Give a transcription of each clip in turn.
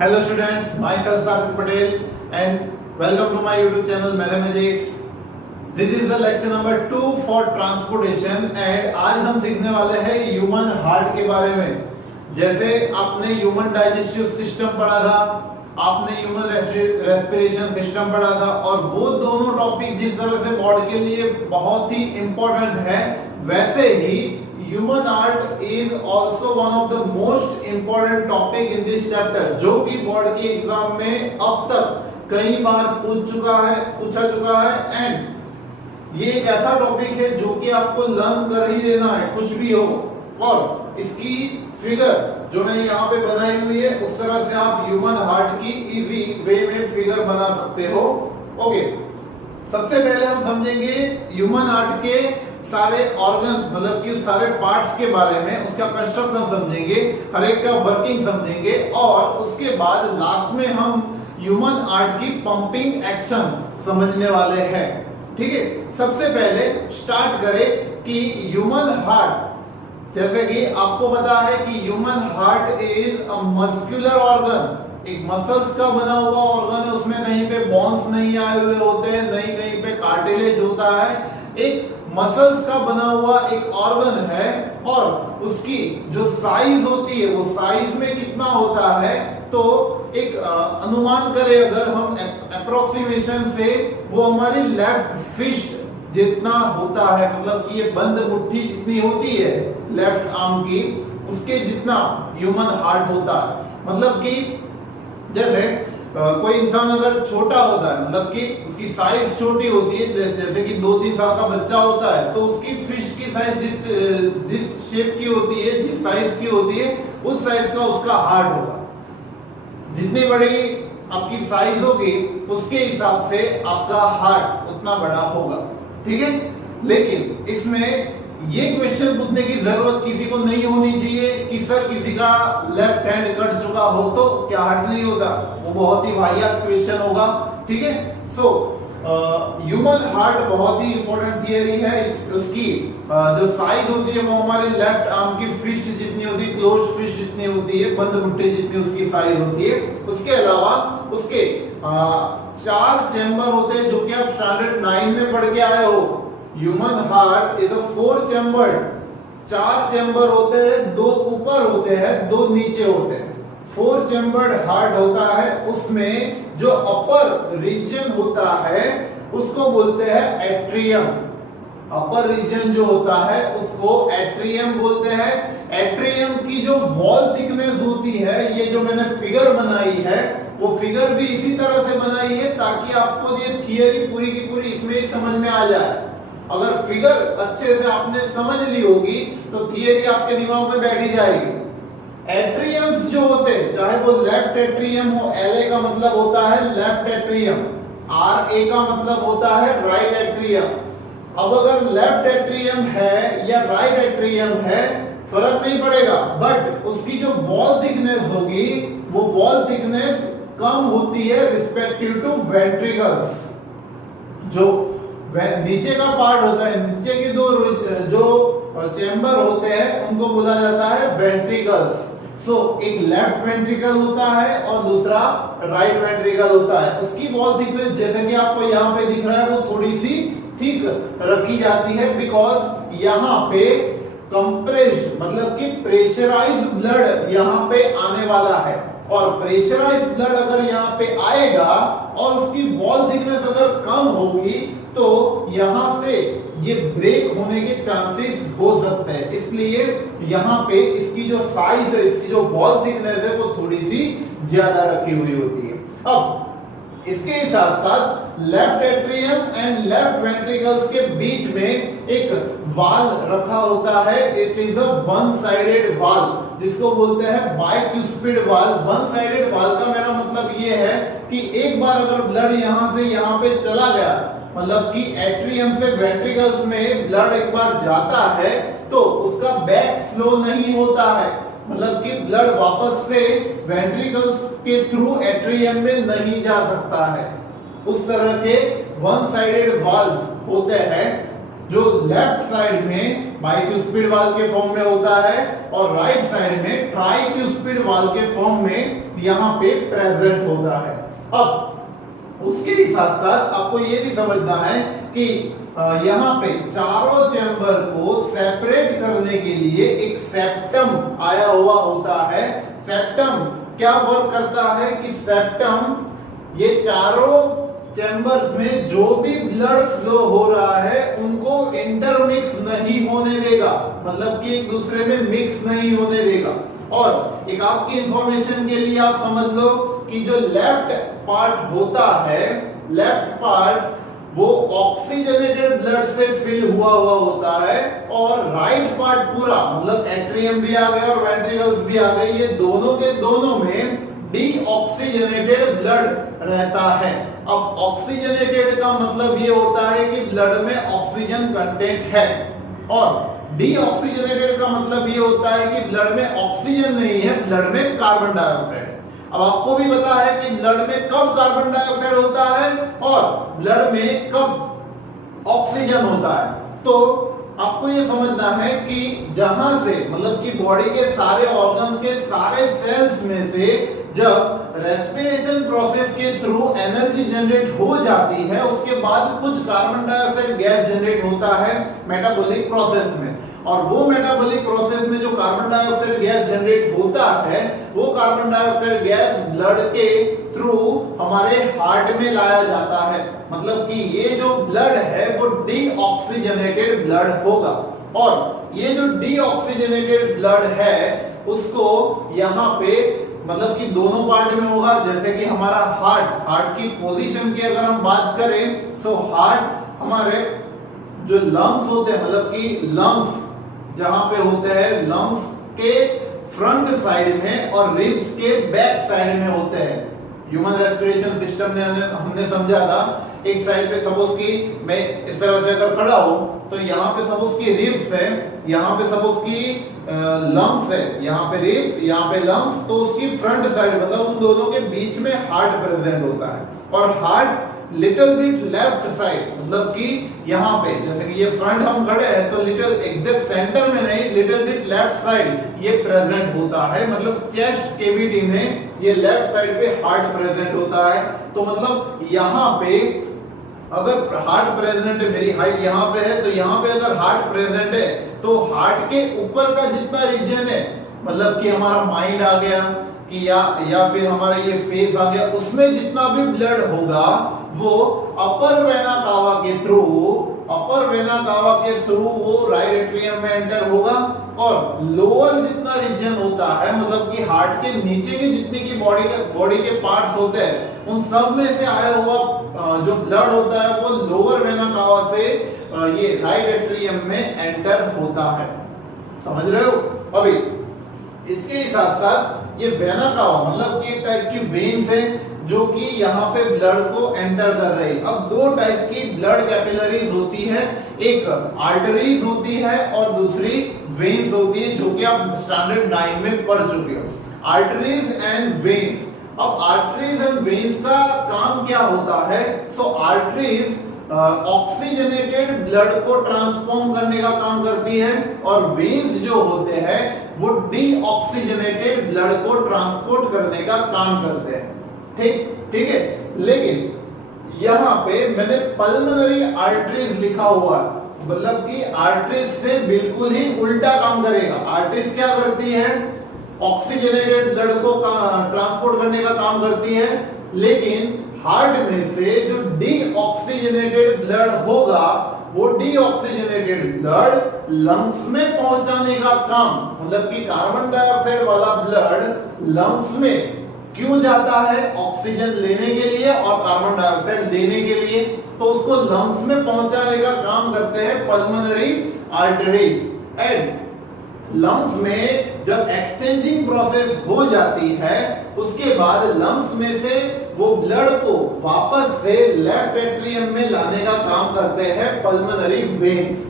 Hello students, myself Karthik Patel and welcome to my YouTube channel Mathematics. This is the lecture number 2 for transportation and आज हम सीखने वाले हैं human heart के बारे में। जैसे आपने ह्यूमन डाइजेस्टिव सिस्टम पढ़ा था, आपने ह्यूमन रेस्पिरेशन सिस्टम पढ़ा था और वो दोनों टॉपिक जिस तरह से बॉडी के लिए बहुत ही इंपॉर्टेंट है, वैसे ही human heart is also one of the most important topic in this chapter, जो कि बोर्ड के एग्जाम में अब तक कई बार पूछा चुका है एंड ये एक ऐसा टॉपिक है जो कि आपको लर्न कर ही देना है कुछ भी हो। और इसकी फिगर जो मैंने यहाँ पे बनाई हुई है उस तरह से आप ह्यूमन हार्ट की इजी वे में फिगर बना सकते हो। ओके, सबसे पहले हम समझेंगे ह्यूमन हार्ट के सारे ऑर्गन्स, मतलब कि सारे पार्ट्स के बारे में, उसका कंस्ट्रक्शन समझेंगे, हर एक का वर्किंग समझेंगे और उसके बाद लास्ट में हम ह्यूमन हार्ट की पंपिंग एक्शन समझने वाले हैं। ठीक है, सबसे पहले स्टार्ट करें कि ह्यूमन हार्ट, जैसे कि आपको पता है कि human heart is a muscular organ, एक मसल्स का बना हुआ ऑर्गन है। उसमें कहीं पे बोन्स नहीं आए हुए होते हैं, नहीं कहीं पे कार्टिलेज होता है, एक मसल्स का बना हुआ एक ऑर्गन है और उसकी जो साइज होती है वो साइज में कितना होता है, तो एक अनुमान करें अगर हम अप्रोक्सीमेशन से, वो हमारी लेफ्ट फिस्ट जितना होता है, मतलब कि ये बंद मुट्ठी जितनी होती है लेफ्ट आर्म की, उसके जितना ह्यूमन हार्ट होता है। मतलब कि जैसे कोई इंसान अगर छोटा होता है, मतलब कि उसकी साइज छोटी होती है, जैसे कि 2-3 साल का बच्चा होता है, तो उसकी फिश की साइज जिस शेप की होती है, जिस साइज की होती है, उस साइज का उसका हार्ट होगा। जितनी बड़ी आपकी साइज होगी उसके हिसाब से आपका हार्ट उतना बड़ा होगा। ठीक है, लेकिन इसमें ये क्वेश्चन पूछने की जरूरत किसी को नहीं होनी चाहिए कि सर किसी का लेफ्ट हैंड कट चुका हो तो क्या हार्ट नहीं होता, वो बहुत ही वाहियात क्वेश्चन होगा। ठीक है, सो ह्यूमन हार्ट बहुत ही इंपॉर्टेंट थियरी है। उसकी जो साइज होती है वो हमारी लेफ्ट आर्म की फिस्ट जितनी होती है, क्लोज फिस्ट जितनी होती है, बंद मुट्ठी जितनी उसकी साइज होती है। उसके अलावा उसके 4 चैम्बर होते हैं जो कि आप स्टैंडर्ड 9 में पढ़ के आए हो। Human heart is a 4 chambered, 4 chamber होते हैं, 2 ऊपर होते हैं, 2 नीचे होते हैं। 4 चैम्बर्ड हार्ट होता है, उसमें जो अपर रीजन होता है उसको बोलते हैं एट्रियम। अपर रीजन जो होता है उसको एट्रियम बोलते हैं। एट्रियम की जो वॉल थिकनेस होती है, ये जो मैंने फिगर बनाई है, वो फिगर भी इसी तरह से बनाई है ताकि आपको ये थियरी पूरी की पूरी इसमें ही समझ में आ जाए। अगर फिगर अच्छे से आपने समझ ली होगी तो थियरी आपके दिमाग में बैठी जाएगी। एट्रियम्स जो होते हैं, चाहे वो लेफ्ट एट्रियम हो, LA का मतलब होता है लेफ्ट एट्रियम, RA का मतलब होता है राइट एट्रियम। अब अगर लेफ्ट एट्रियम है या राइट एट्रियम है फर्क नहीं पड़ेगा, बट उसकी जो वॉल थिकनेस होगी वो वॉल थिकनेस कम होती है रिस्पेक्टिव टू वेंट्रिकल्स। जो नीचे का पार्ट होता है, नीचे के जो चैम्बर होते हैं उनको बोला जाता है वेंट्रिकल्स। सो एक लेफ्ट वेंट्रिकल होता है और दूसरा राइट वेंट्रिकल होता है। उसकी वॉल थिकनेस जैसे कि आपको यहाँ पे दिख रहा है वो थोड़ी सी थिक रखी जाती है, बिकॉज यहाँ पे कंप्रेस्ड, मतलब कि प्रेशराइज्ड ब्लड यहाँ पे आने वाला है और प्रेशराइज्ड ब्लड अगर यहाँ पे आएगा और उसकी वॉल थिकनेस अगर कम होगी तो यहां से ये ब्रेक होने के चांसेस हो सकते हैं। इसलिए यहां पे इसकी जो साइज है, इसकी जो वॉल थिकनेस है वो थोड़ी सी ज्यादा रखी हुई होती है। अब इसके साथ साथ left atrium and left ventricles के बीच में एक वाल रखा होता है। It is a one sided वाल, जिसको बोलते हैं बाइक्यूस्पिड वाल। वन साइडेड वाल का मेरा मतलब ये है कि एक बार अगर ब्लड यहां से यहां पे चला गया, मतलब कि एट्रियम से वेंट्रिकल्स में ब्लड एक बार जाता है तो उसका बैक फ्लो नहीं होता है, मतलब कि ब्लड वापस से वेंट्रिकल्स के थ्रू एट्रियम में नहीं जा सकता है। उस तरह के वन साइडेड वाल्व्स होते हैं। जो लेफ्ट साइड में बाइक्यूस्पिड वाल्व के फॉर्म में होता है और राइट साइड में ट्राइक्यूस्पिड वाल्व के फॉर्म में यहां पे प्रेजेंट होता है। अब उसके ही साथ साथ आपको ये भी समझना है कि यहाँ पे चारों चैम्बर को सेपरेट करने के लिए एक सेप्टम आया हुआ होता है। सेप्टम क्या वर्क करता है कि सेप्टम ये चारों चैम्बर्स में जो भी ब्लड फ्लो हो रहा है उनको इंटरमिक्स नहीं होने देगा, मतलब कि एक दूसरे में मिक्स नहीं होने देगा। और एक आपकी इंफॉर्मेशन के लिए आप समझ लो कि जो लेफ्ट पार्ट होता है, लेफ्ट पार्ट वो ऑक्सीजनेटेड ब्लड से फिल हुआ होता है और राइट पार्ट पूरा मतलब एट्रियम भी आ गया और वेंट्रिकल्स भी आ गए, ये दोनों के दोनों में डीऑक्सीजनेटेड ब्लड रहता है। अब ऑक्सीजनेटेड का मतलब ये होता है कि ब्लड में ऑक्सीजन कंटेंट है और डीऑक्सीजनेटेड का मतलब ये होता है कि ब्लड में ऑक्सीजन नहीं है, ब्लड में कार्बन डाइऑक्साइड। अब आपको भी पता है कि ब्लड में कब कार्बन डाइऑक्साइड होता है और ब्लड में कब ऑक्सीजन होता है। तो आपको ये समझना है कि जहां से मतलब कि बॉडी के सारे ऑर्गन्स के सारे सेल्स में से जब रेस्पिरेशन प्रोसेस के थ्रू एनर्जी जनरेट हो जाती है उसके बाद कुछ कार्बन डाइऑक्साइड गैस जनरेट होता है मेटाबॉलिक प्रोसेस में, और वो मेटाबॉलिक प्रोसेस में जो कार्बन डाइऑक्साइड गैस जनरेट होता है वो कार्बन डाइऑक्साइड गैस ब्लड के थ्रू हमारे हार्ट में लाया जाता है। मतलब कि ये जो ब्लड है वो डीऑक्सीजनेटेड ब्लड होगा और ये जो डीऑक्सीजनेटेड ब्लड है उसको यहाँ पे मतलब कि दोनों पार्ट में होगा। जैसे कि हमारा हार्ट की पोजीशन की अगर हम बात करें तो हार्ट हमारे जो लंग्स होते हैं मतलब कि लंग्स जहां पे होते हैं लंग्स के फ्रंट साइड में और रिब्स के बैक साइड में होते हैं। ह्यूमन रेस्पिरेशन सिस्टम ने हमने समझा था एक साइड पे सपोज की मैं इस तरह से अगर खड़ा हूं तो यहाँ पे सपोज की रिब्स है, यहाँ पे सपोज की लंग्स है, यहाँ पे रिब्स, यहाँ पे लंग्स, तो उसकी फ्रंट साइड मतलब उन दोनों के बीच में हार्ट प्रेजेंट होता है और heart little bit left side मतलब कि यहाँ पे जैसे कि ये फ्रंट हम खड़े हैं तो लिटिल एग्जैक्ट सेंटर में नहीं लिटिल बिट लेफ्ट साइड ये प्रेजेंट होता है। मतलब चेस्ट केविटी में ये लेफ्ट साइड पे हार्ट प्रेजेंट होता है। तो मतलब यहाँ पे अगर हार्ट प्रेजेंट है, मेरी हाइट यहाँ पे है तो यहाँ पे अगर हार्ट प्रेजेंट है तो हार्ट के ऊपर का जितना रीजन है मतलब कि हमारा माइंड आ गया कि या फिर हमारा ये फेस आ गया, उसमें जितना भी ब्लड होगा वो अपर वेना कावा के थ्रू वो राइट एट्रियम में एंटर होगा और लोअर जितना रीजन होता है मतलब कि हार्ट के नीचे के जितने की बॉडी के पार्ट्स होते हैं उन सब में से आया हुआ जो ब्लड होता है वो लोअर वेना कावा से ये राइट एट्रियम में एंटर होता है। समझ रहे हो? अभी इसके ही साथ साथ ये वेना कावा मतलब कि एक टाइप की वेन्स है जो कि यहाँ पे ब्लड को एंटर कर रही है। अब दो टाइप की ब्लड कैपिलरीज होती है, एक आर्टरीज होती है और दूसरी वेन्स होती है जो कि आप स्टैंडर्ड 9 में पढ़ चुके हो। Arteries and veins. अब आर्टरीज एंड वेन्स का काम क्या होता है? सो आर्टरीज ऑक्सीजनेटेड ब्लड को ट्रांसफॉर्म करने का काम करती है और वेन्स जो होते हैं वो डीऑक्सीजनेटेड ब्लड को ट्रांसपोर्ट करने का काम करते हैं। ठीक है, लेकिन यहाँ पे मैंने पल्मोनरी आर्टरीज लिखा हुआ है मतलब कि आर्टरीज से बिल्कुल ही उल्टा काम करेगा। आर्टरीज क्या करती है? ऑक्सीजनेटेड ब्लड को ट्रांसपोर्ट करने का काम करती है, लेकिन हार्ट में से जो डीऑक्सीजनेटेड ब्लड होगा वो डीऑक्सीजनेटेड ब्लड लंग्स में पहुंचाने का काम मतलब कि कार्बन डाइऑक्साइड वाला ब्लड लंग्स में क्यों जाता है? ऑक्सीजन लेने के लिए और कार्बन डाइऑक्साइड देने के लिए, तो उसको लंग्स में पहुंचाने का काम करते हैं पल्मोनरी आर्टरीज। एंड लंग्स में जब एक्सचेंजिंग प्रोसेस हो जाती है उसके बाद लंग्स में से वो ब्लड को वापस से लेफ्ट एट्रियम में लाने का काम करते हैं पल्मोनरी वेन्स।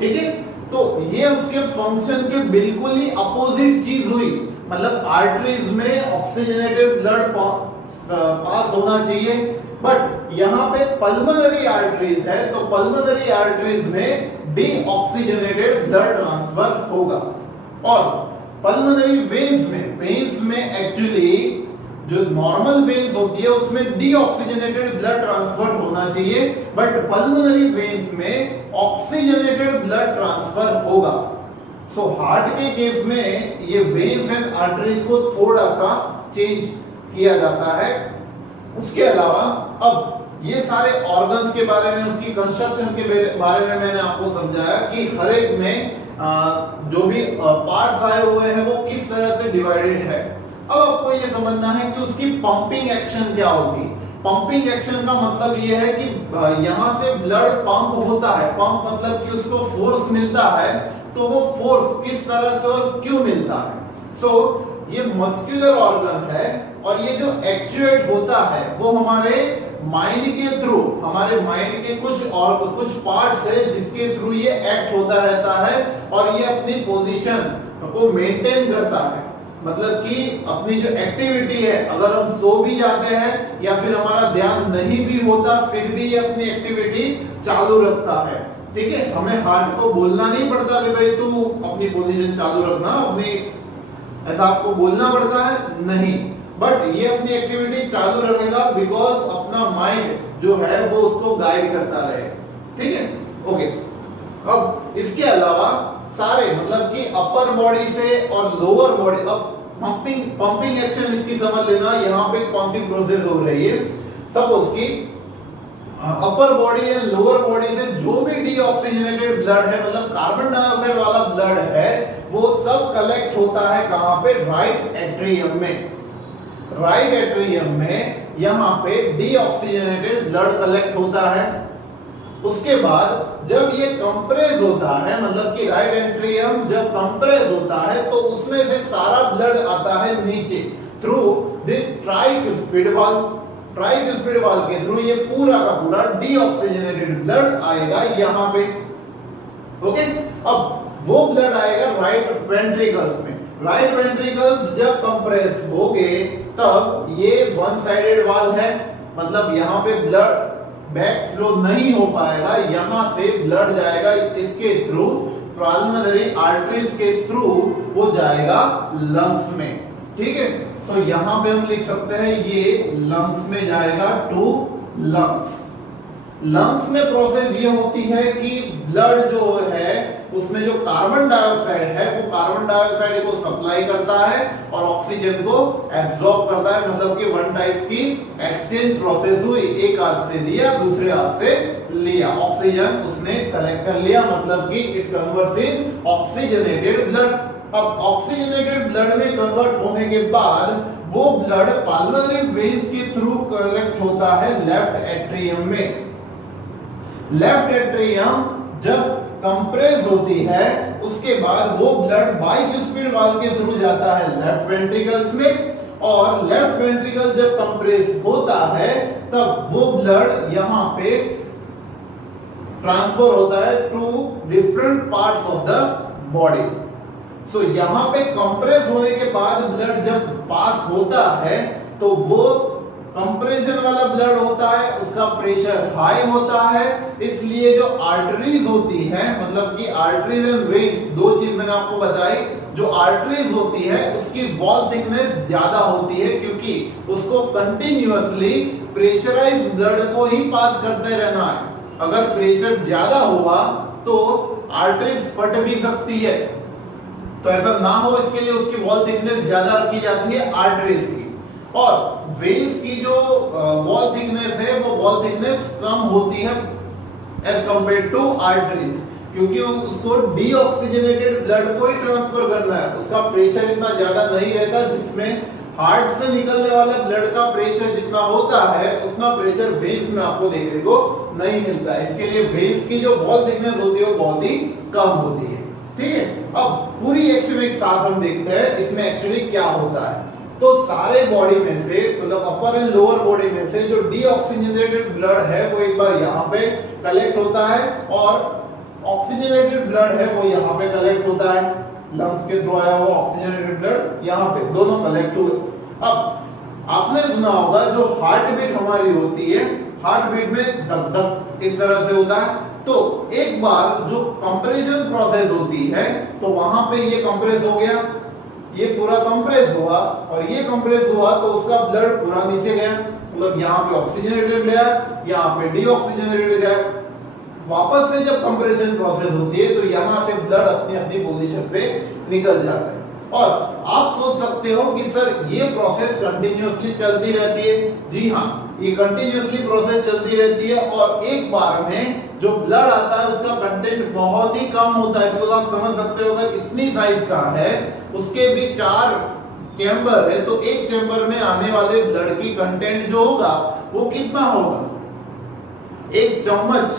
ठीक है, तो ये उसके फंक्शन के बिल्कुल ही अपोजिट चीज हुई। मतलब आर्टरीज में ऑक्सीजनेटेड ब्लड पास होना चाहिए बट यहाँ पे पल्मोनरी आर्टरीज है, तो पल्मोनरी आर्टरीज में डीऑक्सीजनेटेड ब्लड ट्रांसफर होगा। और पल्मोनरी वेन्स में एक्चुअली जो नॉर्मल वेन्स होती है उसमें डीऑक्सीजनेटेड ब्लड ट्रांसफर होना चाहिए, बट पल्मोनरी वेन्स में ऑक्सीजनेटेड ब्लड ट्रांसफर होगा। सो हार्ट के केस में ये वेन्स एंड आर्टरीज को थोड़ा सा चेंज किया जाता है। उसके अलावा अब ये सारे ऑर्गन्स के बारे में, उसकी कंस्ट्रक्शन के बारे में मैंने आपको समझाया कि हर एक में जो भी पार्ट्स आए हुए हैं वो किस तरह से डिवाइडेड है। अब आपको ये समझना है कि उसकी पंपिंग एक्शन क्या होगी। पंपिंग एक्शन का मतलब ये है कि यहाँ से ब्लड पंप होता है, पंप मतलब कि उसको फोर्स मिलता है, तो वो फोर्स किस तरह से और क्यों मिलता है। सो ये मस्कुलर ऑर्गन है और ये जो एक्चुएट होता है वो हमारे माइंड के थ्रू, हमारे माइंड के कुछ पार्ट्स है जिसके थ्रू ये एक्ट होता रहता है और ये अपनी पोजीशन को मेंटेन करता है। मतलब कि अपनी जो एक्टिविटी है, अगर हम सो भी जाते हैं या फिर हमारा ध्यान नहीं भी होता फिर भी ये अपनी एक्टिविटी चालू रखता है। ठीक है, हमें हार्ट को बोलना नहीं पड़ता कि भाई तू अपनी पोजीशन चालू रखना, अपनी ऐसा आपको बोलना पड़ता है नहीं, बट ये अपनी एक्टिविटी चालू रखेगा बिकॉज अपना माइंड जो है वो उसको गाइड करता रहे। ठीक है, ओके। अब इसके अलावा सारे मतलब कि अपर बॉडी से और लोअर बॉडी, अब पंपिंग एक्शन इसकी समझ लेना, यहाँ पे कौन सी प्रोसेस हो रही है। सपोज कि अपर बॉडी या लोअर बॉडी से जो भी डीऑक्सीजनेटेड ब्लड है, मतलब कार्बन डाइऑक्साइड वाला ब्लड है, वो सब कलेक्ट होता है कहां पे, राइट एट्रियम में। राइट एट्रियम में यहाँ पे डीऑक्सीजनेटेड ब्लड कलेक्ट होता है। उसके बाद जब ये कंप्रेस होता है, मतलब कि राइट एट्रियम जब कंप्रेस होता है तो उसमें से सारा ब्लड आता है नीचे थ्रू दिस ट्राइक्यूस्पिड वाल्व। ट्राइक्यूस्पिड वाल्व के थ्रू ये पूरा का पूरा डीऑक्सीजनेटेड ब्लड आएगा यहाँ पे। ओके, अब वो ब्लड आएगा राइट वेंट्रिकल्स में। राइट वेंट्रिकल्स जब कंप्रेस होंगे तब ये वन साइडेड वाल्व है, मतलब यहाँ पे ब्लड बैक फ्लो नहीं हो पाएगा, यहां से ब्लड जाएगा इसके थ्रू, पल्मोनरी आर्टरीज के थ्रू वो जाएगा लंग्स में। ठीक है, सो यहां पे हम लिख सकते हैं ये लंग्स में जाएगा टू लंग्स। लंग्स में प्रोसेस ये होती है कि ब्लड जो है उसमें जो कार्बन डाइऑक्साइड है वो कार्बन डाइऑक्साइड को सप्लाई करता है और ऑक्सीजन को एब्जॉर्ब करता है, मतलब कि वन टाइप की एक्सचेंज प्रोसेस हुई, एक हाथ से दिया दूसरे हाथ से लिया, ऑक्सीजन उसने कलेक्ट कर लिया, मतलब कि it converts in oxygenated blood. अब ऑक्सीजनेटेड ब्लड में कन्वर्ट होने के बाद वो ब्लड पल्मोनरी वेन्स के थ्रू कलेक्ट होता है लेफ्ट एट्रियम में। लेफ्ट एट्रियम जब कंप्रेस होती है उसके बाद वो ब्लड बाइक्यूस्पिड वाल्व के थ्रू जाता है लेफ्ट वेंट्रिकल्स में, और लेफ्ट वेंट्रिकल जब कंप्रेस होता है तब वो ब्लड यहां पे ट्रांसफर होता है to different parts of the body. तो यहां पे कंप्रेस होने के बाद ब्लड जब पास होता है तो वो कंप्रेशन वाला ब्लड होता है, उसका प्रेशर हाई होता है, इसलिए जो आर्टरीज होती है, मतलब कि आर्टरीज एंड वेन्स, दो चीज मैंने आपको बताई, जो आर्टरीज होती है उसकी वॉल थिकनेस ज्यादा होती है क्योंकि उसको कंटिन्यूअसली प्रेशराइज्ड ब्लड को ही पास करते रहना है। अगर प्रेशर ज्यादा हुआ तो आर्टरीज फट भी सकती है, तो ऐसा ना हो इसके लिए उसकी वॉल थिकनेस ज्यादा रखी जाती है आर्टरीज की। और वेन्स की जो वॉल थिकनेस है वो वॉल थिकनेस कम होती है एज कंपेयर टू आर्टरीज, क्योंकि उसको डीऑक्सीजनेटेड ब्लड को ही ट्रांसफर करना है, उसका प्रेशर इतना ज्यादा नहीं रहता, जिसमें हार्ट से निकलने वाला ब्लड का प्रेशर जितना होता है उतना प्रेशर वेन्स में आपको देखने को नहीं मिलता है। इसके लिए वेन्स की जो वॉल थिकनेस होती है वो बहुत ही कम होती है। ठीक है, अब पूरी एक्शन एक साथ हम देखते हैं इसमें एक्चुअली क्या होता है। तो सारे बॉडी में से, मतलब अपर एंड लोअर बॉडी में से जो डीऑक्सीजनेटेड ब्लड है वो एक बार यहाँ पे कलेक्ट होता है और ऑक्सीजनेटेड ब्लड है वो यहाँ पे कलेक्ट होता है, लंग्स के थ्रू आया हुआ ऑक्सीजनेटेड ब्लड यहाँ पे, दोनों कलेक्ट हुए। अब आपने सुना होगा जो हार्ट बीट हमारी होती है, हार्ट बीट में धक धक इस तरह से होता है। तो एक बार जो कंप्रेशन प्रोसेस होती है तो वहां पे ये कंप्रेस हो गया, ये पूरा कंप्रेस हुआ और ये कंप्रेस हुआ तो उसका ब्लड पूरा नीचे गया, मतलब यहाँ पे ऑक्सीजनेटेड गया, यहाँ पे डीऑक्सीजनेटेड गया। वापस से जब कंप्रेशन प्रोसेस होती है तो यहाँ से ब्लड अपनी अपनी पोजीशन पे निकल जाता है। और आप सोच सकते हो कि सर ये प्रोसेस कंटिन्यूअसली चलती रहती है। जी हाँ, ये कंटिन्यूअसली प्रोसेस चलती रहती है और एक बार में जो ब्लड आता है उसका कंटेंट बहुत ही कम होता है। बिकॉज़ आप समझ सकते हो अगर इतनी साइज का है, उसके भी 4 चैम्बर है, तो एक चैम्बर में आने वाले ब्लड की कंटेंट जो होगा वो कितना होगा? एक चम्मच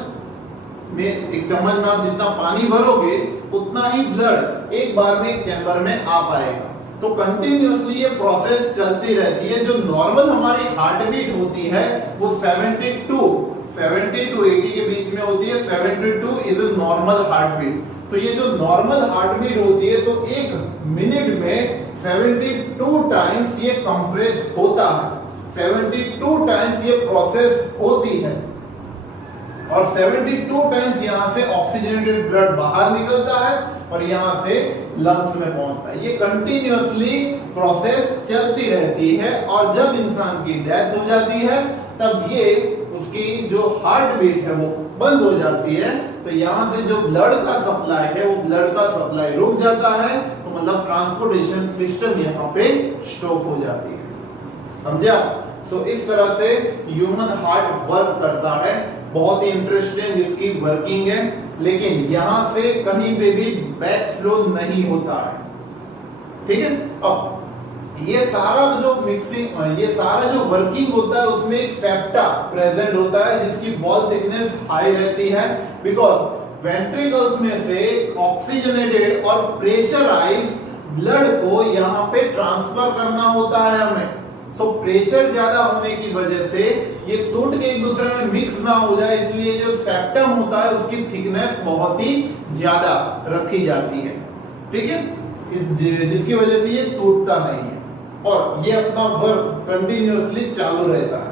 में आप जितना पानी भरोगे उतना ही ब्लड एक बार में एक चैम्बर में आ पाएगा। तो कंटिन्यूअसली ये प्रोसेस चलती रहती है। जो नॉर्मल हमारी हार्ट बीट होती है वो 70 to 80 के बीच में होती है। 72 is a normal heart beat. तो ये जो नॉर्मल हार्ट बीट होती है तो एक मिनट में 72 टाइम्स ये कंप्रेस होता है, 72 टाइम्स ये प्रोसेस होती है और 72 टाइम्स यहाँ से ऑक्सीजनेटेड ब्लड बाहर निकलता है और यहाँ से लंग्स में पहुंचता है। ये कंटिन्यूअसली प्रोसेस चलती रहती है और जब इंसान की डेथ हो जाती है तब ये उसकी जो हार्ट बीट है वो बंद हो जाती है। तो यहाँ से जो ब्लड का सप्लाई है वो ब्लड का सप्लाई रुक जाता है, तो मतलब ट्रांसपोर्टेशन सिस्टम यहाँ पे स्टॉप हो जाती है। समझा? सो इस तरह से ह्यूमन हार्ट वर्क करता है। बहुत ही इंटरेस्टिंग इसकी वर्किंग है, लेकिन यहां से कहीं पे भी बैक फ्लो नहीं होता है। ठीक है? अब ये सारा जो मिक्सिंग, ये सारा जो वर्किंग होता है उसमें एक सेप्टा प्रेजेंट होता है जिसकी वॉल थिकनेस हाई रहती है। बिकॉज वेंट्रिकल्स में से ऑक्सीजनेटेड और प्रेशराइज ब्लड को यहाँ पे ट्रांसफर करना होता है हमें। तो प्रेशर ज्यादा होने की वजह से ये टूट के एक दूसरे में मिक्स ना हो जाए, इसलिए जो सेप्टम होता है उसकी थिकनेस बहुत ही ज्यादा रखी जाती है। ठीक है? जिसकी वजह से ये टूटता नहीं है और ये अपना वर्क कंटिन्यूअसली चालू रहता है।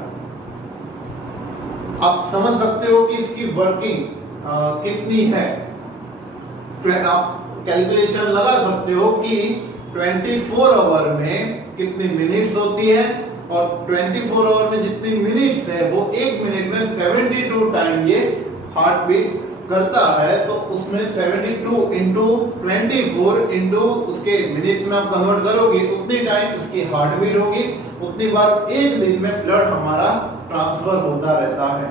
आप समझ सकते हो कि इसकी वर्किंग कितनी है। आप कैलकुलेशन लगा सकते हो कि 24 आवर में कितनी मिनट्स होती है और 24 आवर में जितनी मिनट्स है वो एक मिनट में 72 टाइम ये हार्ट बीट करता है। तो उसमें 72 इंटू 24 इंटू उसके मिनट्स में आप कन्वर्ट करोगे उतनी टाइम इसकी हार्ट बीट होगी, उतनी बार एक दिन में ब्लड हमारा ट्रांसफर होता रहता है।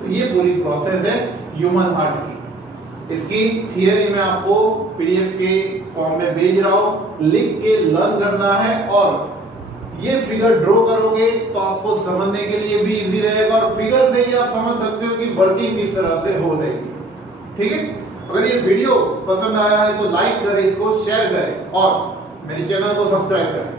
तो ये पूरी प्रोसेस है ह्यूमन हार्ट की। इसकी थियरी में आपको पीडीएफ के फॉर्म में भेज रहा हूं, लिख के लर्न करना है और ये फिगर ड्रॉ करोगे तो आपको समझने के लिए भी इजी रहेगा और फिगर से ही आप समझ सकते हो कि वर्किंग किस तरह से हो रही है। ठीक है? अगर ये वीडियो पसंद आया है तो लाइक करें, इसको शेयर करें और मेरे चैनल को सब्सक्राइब करें।